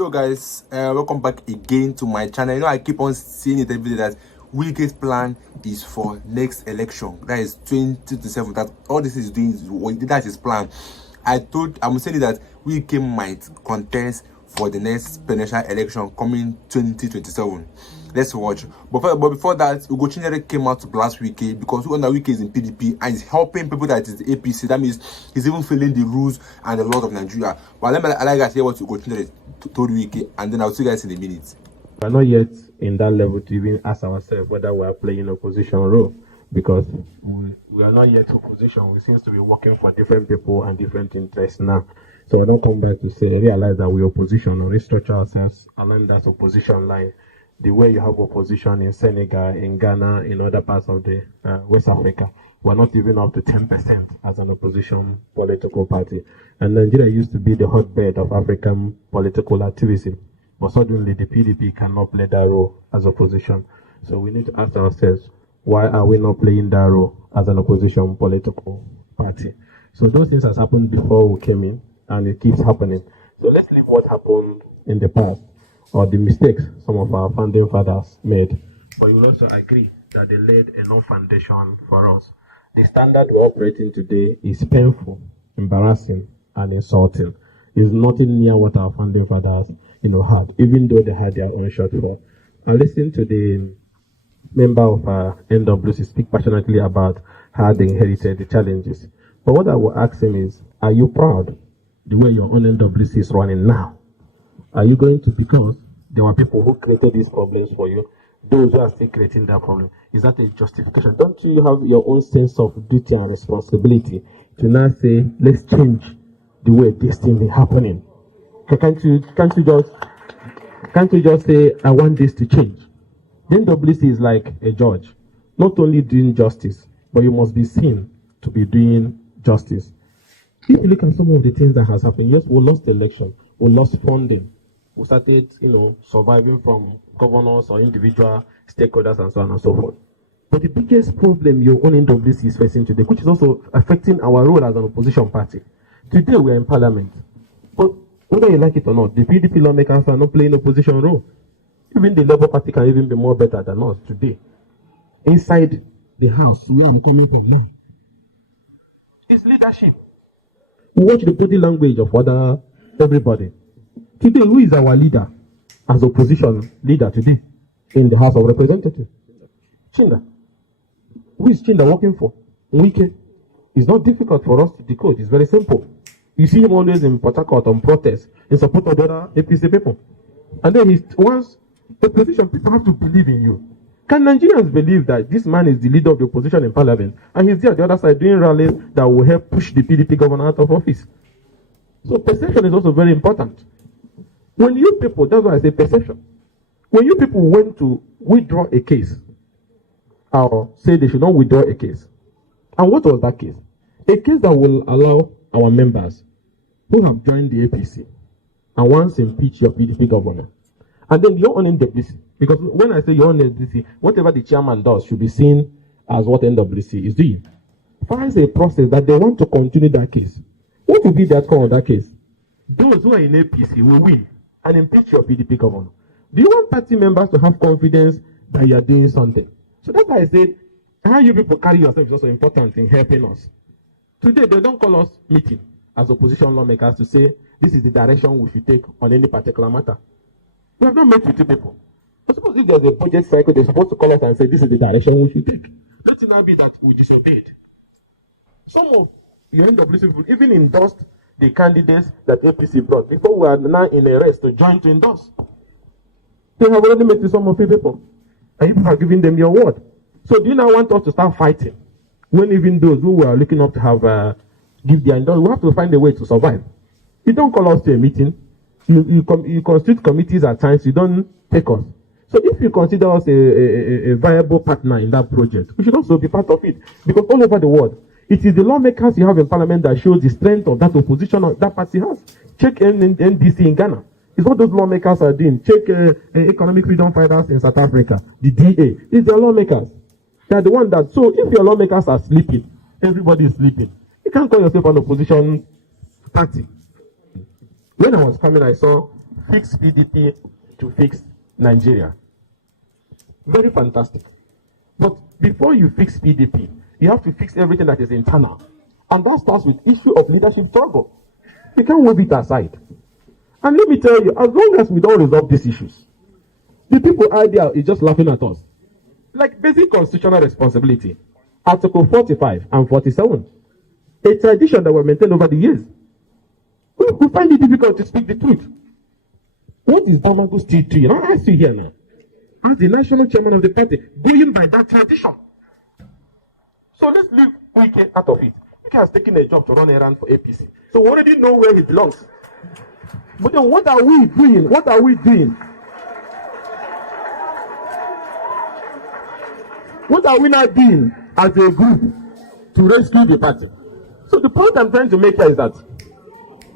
So guys, welcome back again to my channel. You know, I keep on saying it every day that Wike's plan is for next election, that is 2027. That all this is doing is that's his plan. I'm saying that Wike might contest for the next presidential election coming 2027. Let's watch. But before that, UGOCHINYERE came out to blast Wike because Wike is in PDP and is helping people that is the APC. That means he's even failing the rules and the laws of Nigeria. But let me guys hear what UGOCHINYERE told Wike, and then I'll see you guys in a minute. We're not yet in that level to even ask ourselves whether we are playing opposition role, because we are not yet opposition. We seem to be working for different people and different interests now. So we don't come back to realize that we're opposition or restructure ourselves along that opposition line. The way you have opposition in Senegal, in Ghana, in other parts of the West Africa, we're not even up to 10% as an opposition political party. And Nigeria used to be the hotbed of African political activism. But suddenly the PDP cannot play that role as opposition. So we need to ask ourselves, why are we not playing that role as an opposition political party? So those things has happened before we came in, and it keeps happening. So let's leave what happened in the past, or the mistakes some of our founding fathers made. But you also agree that they laid enough foundation for us. The standard we're operating today is painful, embarrassing, and insulting. It's nothing near what our founding fathers had, even though they had their own shortfall. I listened to the member of NWC speak passionately about how they inherited the challenges. But what I will ask him is, are you proud the way your own NWC is running now? Are you going to, because there were people who created these problems for you, those who are still creating that problem, is that a justification? Don't you have your own sense of duty and responsibility to now say, let's change the way this thing is happening? Can't you just say, I want this to change? The NWC is like a judge, not only doing justice, but you must be seen to be doing justice. If you look at some of the things that has happened, yes, we lost the election, we lost funding, we started, surviving from governors or individual stakeholders and so on and so forth. But the biggest problem your own NWC is facing today, which is also affecting our role as an opposition party. Today we are in parliament, but whether you like it or not, the PDP lawmakers are not playing opposition role. Even the Labour Party can even be more better than us today. Inside the house, we are coming from here. It's leadership. We watch the body language of everybody. Today, who is our leader as opposition leader today in the House of Representatives? Chinda. Who is Chinda working for? Wike. It's not difficult for us to decode. It's very simple. You see him always in Port Harcourt on protest in support of the other APC people. And then once the opposition people have to believe in you. Can Nigerians believe that this man is the leader of the opposition in parliament and he's there at the other side doing rallies that will help push the PDP governor out of office? So perception is also very important. When you people, that's why I say perception. When you people went to withdraw a case, or say they should not withdraw a case, and what was that case? A case that will allow our members who have joined the APC and once impeach your PDP governor, and then your own NWC, because when I say your own NWC, whatever the chairman does should be seen as what NWC is doing. Files a process that they want to continue that case. What will be the outcome of that case? Those who are in APC will win and impeach your PDP governor. Do you want party members to have confidence that you are doing something? So that's why I said, how you people carry yourself is also important in helping us. Today, they don't call us meeting as opposition lawmakers to say, this is the direction we should take on any particular matter. We have not met with you people. I suppose if there's a budget cycle, they're supposed to call us and say, this is the direction we should take. Let it not be that we disobeyed. Some of your NWC people even endorsed the candidates that APC brought before we are now in a race to join to endorse. They have already met with some of you people, and you are giving them your word. So do you now want us to start fighting when even those who were looking up to have give their endorsement, we have to find a way to survive? You don't call us to a meeting. You constitute committees at times. You don't take us. So if you consider us a viable partner in that project, we should also be part of it. Because all over the world, it is the lawmakers you have in parliament that shows the strength of that opposition that party has. Check NDC in Ghana. It's what those lawmakers are doing. Check economic freedom fighters in South Africa. The DA. It's their lawmakers. They are the one that, so if your lawmakers are sleeping, everybody is sleeping. You can't call yourself an opposition party. When I was coming, I saw fix PDP to fix Nigeria. Very fantastic. But before you fix PDP, you have to fix everything that is internal. And that starts with issue of leadership struggle. You can't wave it aside. And let me tell you, as long as we don't resolve these issues, the people out there is just laughing at us. Like basic constitutional responsibility, Article 45 and 47, a tradition that was maintained over the years. We find it difficult to speak the truth. What is Damago still doing? I ask you here now, as the national chairman of the party, going by that tradition. So let's leave Wike out of it. Wike has taken a job to run errands for APC. So we already know where he belongs. But then what are we doing? What are we doing? What are we not doing as a group to rescue the party? So the point I'm trying to make here is that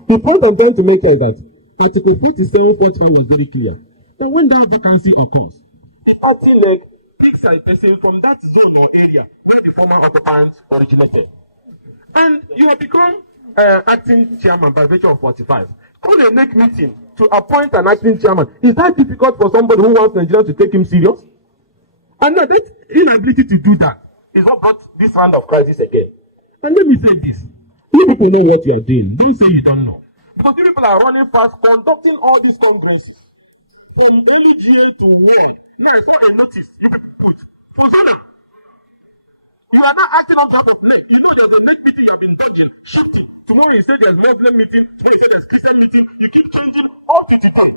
Article 47 was very clear. But when that vacancy occurs, the party leg picks a person from that zone or area where the former occupants originated. And you have become acting chairman by virtue of 45. Call a next meeting to appoint an acting chairman. Is that difficult for somebody who wants Nigeria to take him serious? And now that inability to do that is what brought this round of crisis again. And let me say this. You people know what you are doing. Don't say you don't know. Because you people are running fast, conducting all these congresses. From LGA to one. Here, I saw a notice you people put. For Zona. You are not acting on behalf of NEC. You know there's a NEC meeting you have been touching. Shifting. Tomorrow you say there's Muslim meeting. Tomorrow you say there's Christian meeting. You keep changing all to today.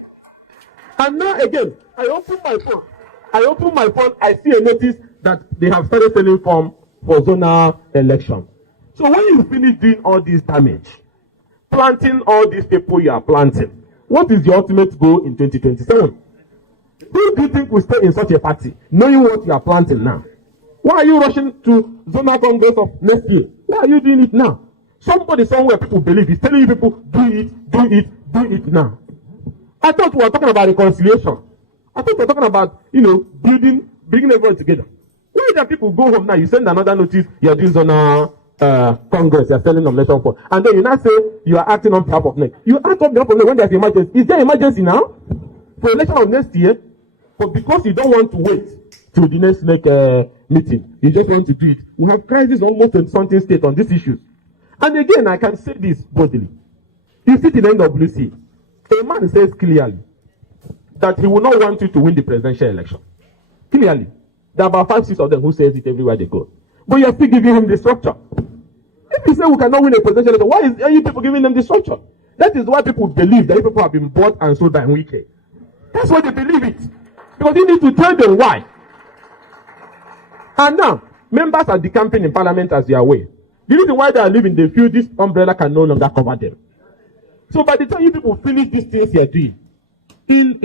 And now again, I open my phone, I see a notice that they have started selling form for zonal election. So when you finish doing all this damage, planting all these people you are planting, what is your ultimate goal in 2027? Who do you think will stay in such a party, knowing what you are planting now? Why are you rushing to zonal congress of next year? Why are you doing it now? Somebody somewhere people believe is telling you people, do it now. I thought we were talking about reconciliation. I thought we were talking about, bringing everyone together. Why do people go home now? You send another notice, you are doing zonal congress, you are selling nomination for, and then you now say you are acting on behalf of NEC. You act on behalf of NEC when there's emergency. Is there emergency now for election of next year? But because you don't want to wait till the next NEC meeting, you just want to do it. We have crisis almost in something state on these issues. And again, I can say this boldly. You sit in NWC, a man says clearly that he will not want you to win the presidential election. Clearly. There are about 5-6 of them who says it everywhere they go. But you're still giving him the structure. If you say we cannot win a presidential election, why are you people giving them the structure? That is why people believe that people have been bought and sold by Wike. That's why they believe it. Because you need to tell them why. And now, members are decamping in parliament as they are aware. The reason why they are leaving, they feel this umbrella can no longer cover them. So by the time you people finish these things you are doing, in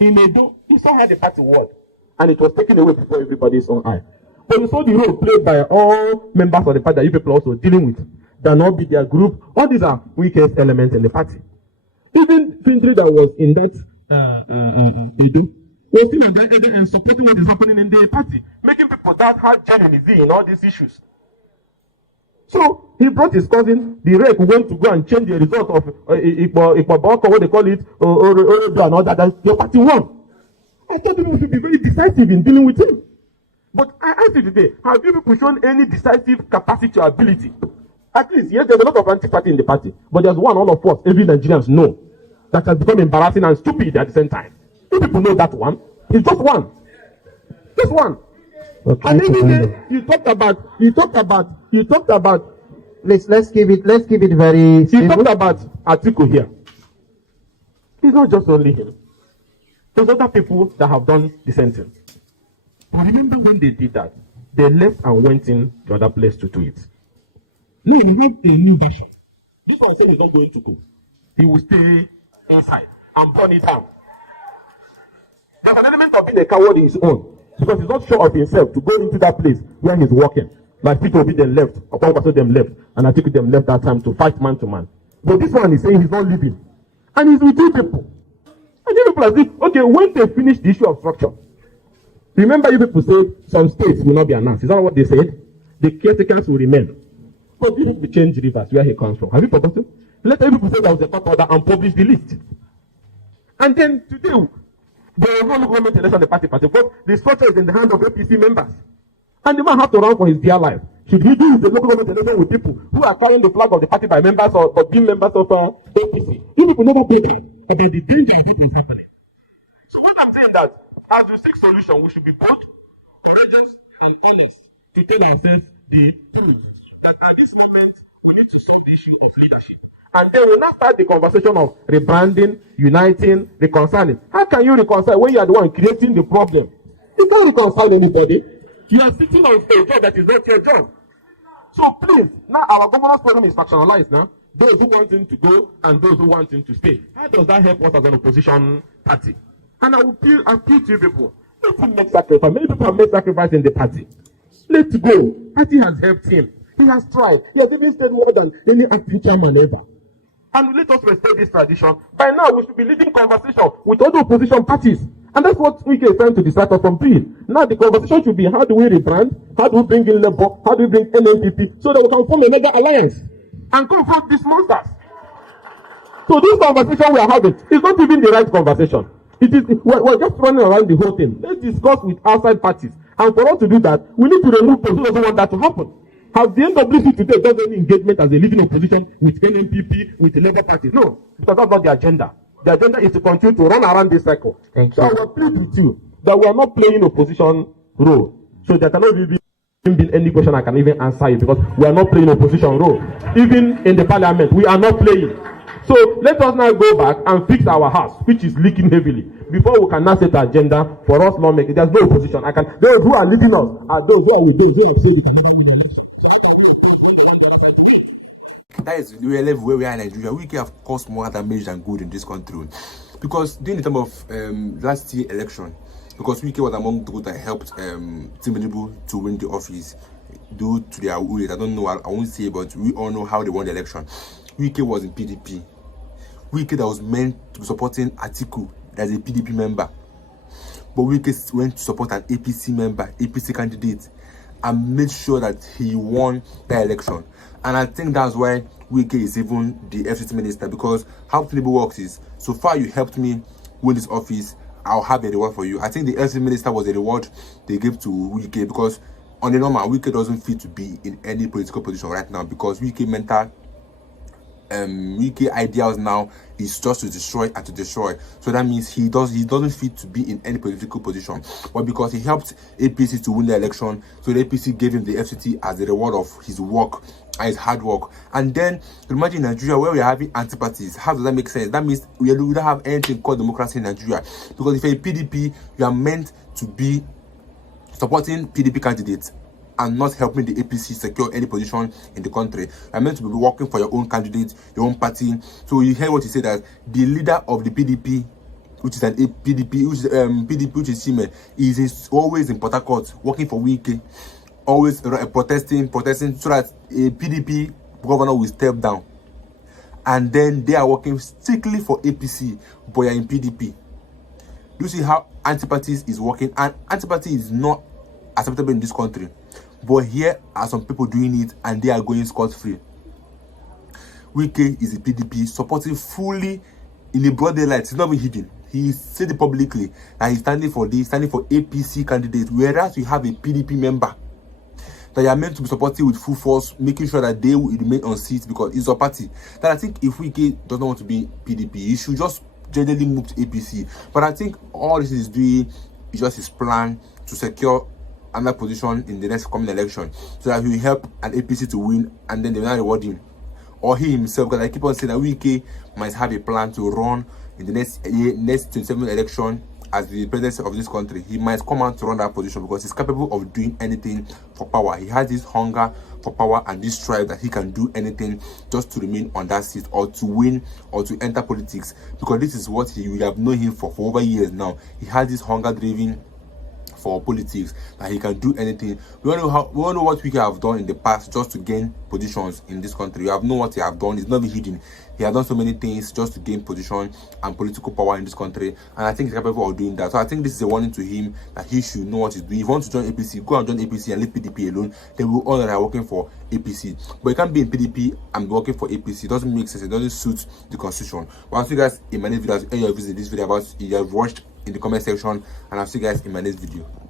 Edo, you saw how the party worked. And it was taken away before everybody's own eye. But you saw the role played by all members of the party that you people are also dealing with. That not be their group. All these are weakest elements in the party. Even Fintri that was in that Edo was still at that Edo and supporting what is happening in the party, making people doubt how genuine is he in all these issues. So he brought his cousin, the rep, who went to go and change the result of Ikpaboko, what they call it, and all that. Your party won. I thought people should be very decisive in dealing with him. But I ask you today, have you people shown any decisive capacity or ability? At least, yes, there's a lot of anti-party in the party, but there's one all of us, every Nigerians know, that has become embarrassing and stupid at the same time. You people know that one. It's just one. Just one. Okay, and then you talked about. Let's keep it very simple. You talked about Atiku here. It's not just only him. There's other people that have done the same thing. But remember when they did that, they left and went in the other place to do it. Now we have a new version. This one says he's not going to go. He will stay inside and burn it down. There's an element of being a coward in his own. Because he's not sure of himself to go into that place where he's working. Like Peter Obi them left, Okwakwaso them left, and I think them left that time to fight man to man. But this one is saying he's not leaving. And he's with two people. And you people are saying, okay, when they finish the issue of structure, remember you people said some states will not be announced. Is that what they said? The caretakers will remain. But you need to change rivers where he comes from. Have you forgotten? Let people say there was a court order and publish the list. And then today, there is no local government election in the party, but the structure is in the hands of APC members. And the man has to run for his dear life. Should he do the local government election with people who are carrying the flag of the party by members or being members of APC? You people never think about the danger of what is happening. So what I'm saying that as we seek solution, we should be bold, courageous, and honest to tell ourselves the truth. That at this moment, we need to solve the issue of leadership. And then we'll now start the conversation of rebranding, uniting, reconciling. How can you reconcile when you are the one creating the problem? You can't reconcile anybody. You are sitting on a job that is not your job. So please, now our governance program is factionalized now. Those who want him to go and those who want him to stay. How does that help us as an opposition party? And I will appeal to you people. Let him make sacrifice. Many people have made sacrifice in the party. Let's go. Party has helped him. He has tried. He has even stayed more than any acting chairman ever. And let us respect this tradition. By now, we should be leading conversation with other opposition parties. And that's what Wike is trying to distract us from doing. Now the conversation should be, how do we rebrand? How do we bring in Labour? How do we bring NNPP? So that we can form a mega alliance and confront these monsters. So this conversation we are having is not even the right conversation. It is, we're just running around the whole thing. Let's discuss with outside parties. And for us to do that, we need to remove those who doesn't want that to happen. Have the NWC today done any engagement as a leading opposition with NNPP, with the Labour Party? No, because that's not the agenda. The agenda is to continue to run around this cycle. Thank so you. I will plead with you that we are not playing opposition role. So there cannot really be any question I can even answer you because we are not playing opposition role. Even in the parliament, we are not playing. So let us now go back and fix our house, which is leaking heavily, before we can now set the agenda for us lawmakers. There's no opposition. Those who are leading us are those who are with those who have said it. That is the level where we are in Nigeria. We have caused more damage than good in this country. Because during the time of last year election, because Wike was among those that helped Tinubu to win the office due to their weight. I don't know, I won't say, but we all know how they won the election. Wike was in PDP. Wike that was meant to be supporting Atiku, that's a PDP member. But Wike went to support an APC member, APC candidate, and made sure that he won the election. And I think that's why Wike is even the FCT minister, because how Tinubu works is, so far you helped me win this office, I'll have a reward for you. I think the FCT minister was a reward they gave to Wike, because on the normal, Wike doesn't fit to be in any political position right now, because Wike mental Wike ideals now is just to destroy and to destroy. So that means he doesn't fit to be in any political position. But because he helped APC to win the election, so the APC gave him the FCT as a reward of his work and his hard work. And then imagine Nigeria where we are having antipathies. How does that make sense? That means we don't have anything called democracy in Nigeria. Because if you're a PDP, you are meant to be supporting PDP candidates and not helping the APC secure any position in the country. You're meant to be working for your own candidate, your own party. So you hear what he said, that the leader of the PDP, which is an PDP, which is Shime, is always in Port Harcourt working for Wike, always protesting, so that a PDP governor will step down. And then they are working strictly for APC, but you're in PDP. You see how antipathy is working, and antipathy is not acceptable in this country. But here are some people doing it and they are going scot-free. Wike is a PDP supporting fully in the broad daylight. It's not even hidden. He said it publicly that he's standing for this, standing for APC candidates, whereas we have a PDP member that you are meant to be supporting with full force, making sure that they will remain on seats because it's a party. That I think if Wike doesn't want to be PDP, he should just generally move to APC. But I think all this is doing is just his plan to secure another position in the next coming election, so that he will help an APC to win, and then they will not reward him or he himself. Because I keep on saying that Wike might have a plan to run in the next 27 election as the president of this country. He might come out to run that position because he's capable of doing anything for power. He has this hunger for power and this drive that he can do anything just to remain on that seat or to win or to enter politics, because this is what we have known him for over years now. He has this hunger driven for politics, that he can do anything. We all know what we have done in the past just to gain positions in this country. We have known what he have done. It's not hidden. He has done so many things just to gain position and political power in this country, and I think he's capable of doing that. So I think this is a warning to him that he should know what he's doing. If you want to join APC, go and join APC and leave PDP alone. They will all that are working for APC, but you can't be in PDP and be working for APC. It doesn't make sense. It doesn't suit the constitution. But I'll see you guys in my next video. Any of you in this video about you have watched in the comment section, and I'll see you guys in my next video.